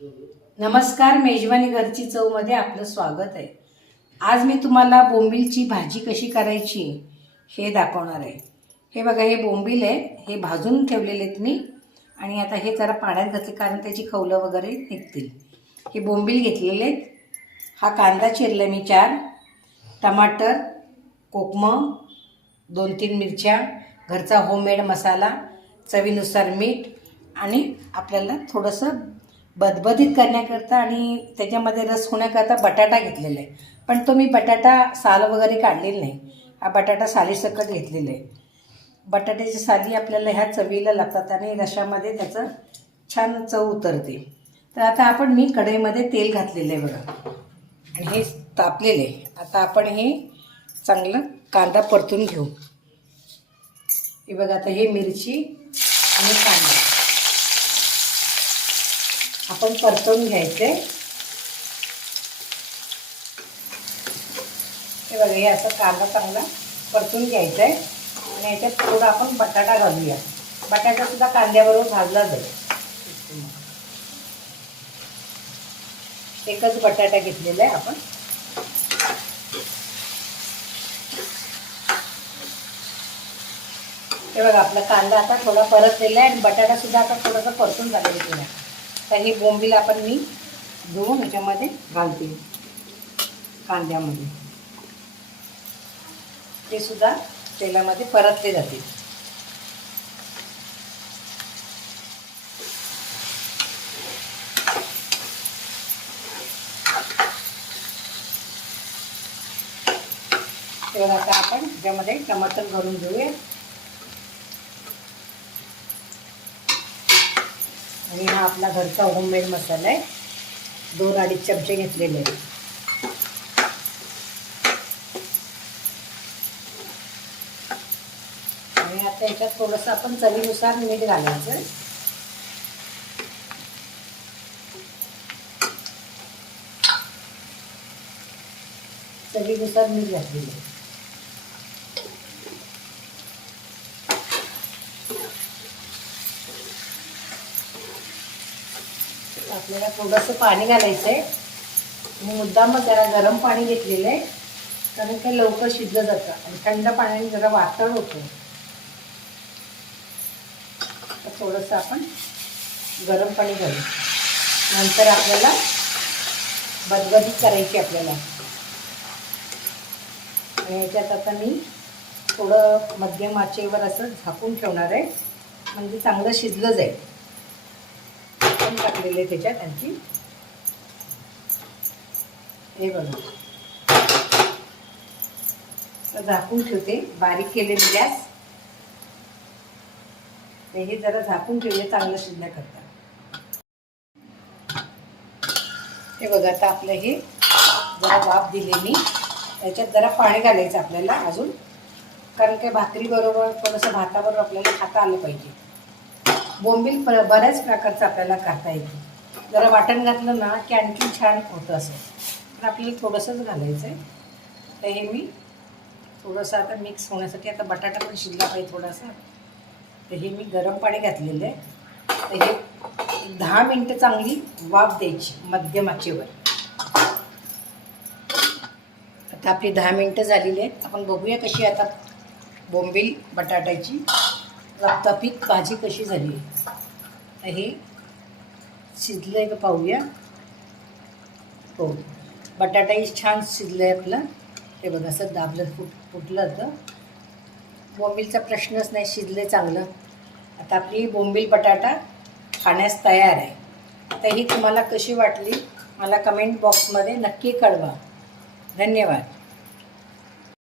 नमस्कार मेजवानी घरची चवमध्ये आपलं स्वागत आहे. आज मी तुम्हाला बोंबीलची भाजी कशी करायची हे दाखवणार आहे. हे बघा हे बोंबील आहे. हे भाजून ठेवलेले आहेत मी. आणि आता हे जरा पाण्यात घातले कारण त्याची खवलं वगैरे निघतील. हे बोंबील घेतलेले आहेत. हा कांदा चिरला मी चार. टमाटर कोकमं दोन तीन मिरच्या घरचा होममेड मसाला चवीनुसार मीठ आणि आपल्याला थोडंसं बदबदीत करण्याकरता आणि त्याच्यामध्ये रस होण्याकरता बटाटा घेतलेला आहे. पण तो मी बटाटा साल वगैरे काढलेला नाही. हा बटाटा सालीसकट घेतलेला आहे. बटाट्याची साली आपल्याला ह्या चवीला लागतात आणि रशामध्ये त्याचं छान चव उतरते. तर आता आपण मी कढईमध्ये तेल घातलेलं आहे बघा. आणि हे तापलेलं आहे. आता आपण हे चांगलं कांदा परतून घेऊ. हे बघा आता हे मिरची आणि कांदा. आपण परतून घ्यायचे. हे बघा हे असं कांदा चांगला परतून घ्यायचा आहे आणि याच्यात थोडा आपण बटाटा घालूया. बटाटा सुद्धा कांद्याबरोबर भाजला जाईल. एकच बटाटा घेतलेला आहे आपण. हे बघा आपला कांदा आता थोडा परतलेला आहे आणि बटाटा सुद्धा आता थोडासा परतून झालेला आहे. तर ही बोंबीला पण मी धुवून ह्याच्यामध्ये घालते. कांद्यामध्ये. ते सुद्धा तेलामध्ये परतले जाते. ते आता आपण ह्याच्यामध्ये टमाटर भरून घेऊया. आणि हा आपला घरचा होममेड मसाला आहे. दोन अडीच चमचे घेतलेले आहेत. आणि आता याच्यात थोडंसं आपण चवीनुसार मीठ घालायचं. चवीनुसार मीठ घातलेलं आहे. आपल्याला थोडंसं पाणी घालायचं आहे मी मुद्दामच जरा गरम पाणी घेतलेलं आहे कारण ते लवकर शिजलं जातं आणि थंड पाण्याने जरा वातळ होतो. तर थोडंसं आपण गरम पाणी घालू. नंतर आपल्याला बदबदी करायची आपल्याला. आणि याच्यात आता मी थोडं मध्यम आचेवर असं झाकून ठेवणार आहे. म्हणजे चांगलं शिजलं जाईल. टाकलेले त्याच्यात आणखी. हे बघा. तर झाकून ठेवते. बारीक केलेले गॅस. हे जरा झाकून ठेवले चांगलं शिजण्याकरता हे बघा आता आपलं हे जरा वाफ दिले मी. त्याच्यात जरा पाणी घालायचं आपल्याला अजून. कारण की भाकरीबरोबर थोडंसं भाताबरोबर आपल्याला खाता आलं पाहिजे. बोंबील प्र बऱ्याच प्रकारचं आपल्याला करता येतं. जरा वाटण घातलं ना की आणखी छान होतं असं. पण आपल्याला थोडंसंच घालायचं आहे तर हे मी थोडंसं आता मिक्स होण्यासाठी आता बटाटा पण शिजला पाहिजे थोडासा. तर हे मी गरम पाणी घातलेलं आहे. तर हे दहा मिनटं चांगली वाफ द्यायची मध्यम आचेवर. आता आपली दहा मिनटं झालेली आहेत. आपण बघूया कशी आता बोंबील बटाट्याची रक्तापीत भाजी कशी झाली? आहे हे शिजलं आहे का पाहूया. हो बटाटाही छान शिजलं आहे आपलं. हे बघा असं दाबलं फुट फुटलं होतं. बोंबीलचा प्रश्नच नाही शिजले चांगलं. आता आपली बोंबील बटाटा खाण्यास तयार आहे. तर ही तुम्हाला कशी वाटली मला कमेंट बॉक्समध्ये नक्की कळवा. धन्यवाद.